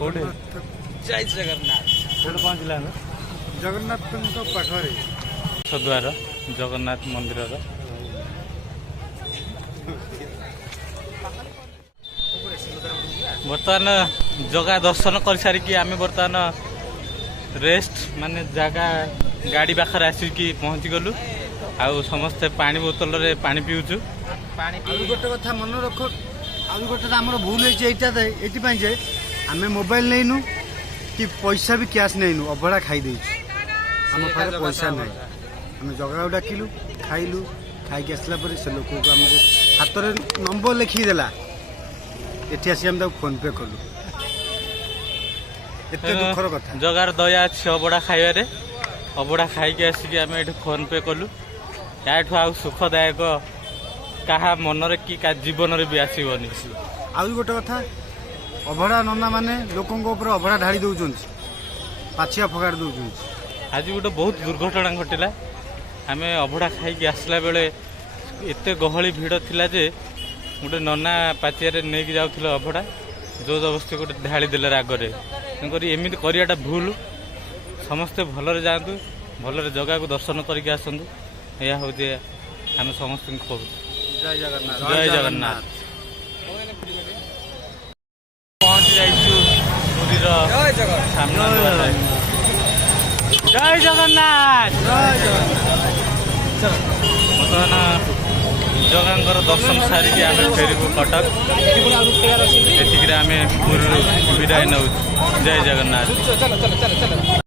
କୋଉଠି जय जगन्नाथ କୋଉଠି ପହଞ୍ଚିଲା ଆମେ जगन्नाथ पाखरे ସଦୁଆର ଜଗନ୍ନାଥ ମନ୍ଦିରର ବର୍ତ୍ତମାନ ଜଗା ଦର୍ଶନ କରିସାରିକି ଆମେ ବର୍ତ୍ତମାନ ରେଷ୍ଟ ମାନେ ଜାଗା ଗାଡ଼ି ପାଖରେ ଆସିକି ପହଞ୍ଚିଗଲୁ ଆଉ ସମସ୍ତେ ପାଣି ବୋତଲରେ ପାଣି ପିଉଛୁ। गोटे कथा मन रख आउ गोटे आम भूल होती जे आम मोबाइल नहींनु कि पैसा भी कैश नहींनु अभड़ा खाई आम पाखे पैसा ना आम जगह डाकिलु खाइलु खाई आसला से लोक को आमको हाथ में नंबर लिखिदेला एटी आसी आम फोन पे कलु एते दुखर कथा जगार दया अच्छी अबड़ा खाइबारे अबड़ा खाई आसिक आम ये फोन पे कलु याठू आ सुखदायक क्या मनरे कि जीवन भी आसबनी। आउ गोटे कथा अभड़ा नना माने लोकों अभड़ा ढाड़ी दौरान पाछिया फगाड़ दौरान आज गोटे बहुत दुर्घटना घटला आम अभड़ा खाई आसला बेले एते गहली भिड़ थिला जे गोटे नना पाचिया नहीं जाऊला अभड़ा जो जबरदस्ती गोटे ढाड़ी देले रागरे तेणुक एमती कराटा भूल समस्ते भलरे जातु भलरे जगह को दर्शन करके आसतु यह हूँ आम समस्त कहूँ जय जगन्नाथ जय जगन्नाथ। पहुंची जाइछु पुरीर सामना जय जगन्नाथ बर्तमान जगांकर दर्शन सारिकी आम फेरबू कटक एतिक आम पुरी विदाय नौ जय जगन्नाथ।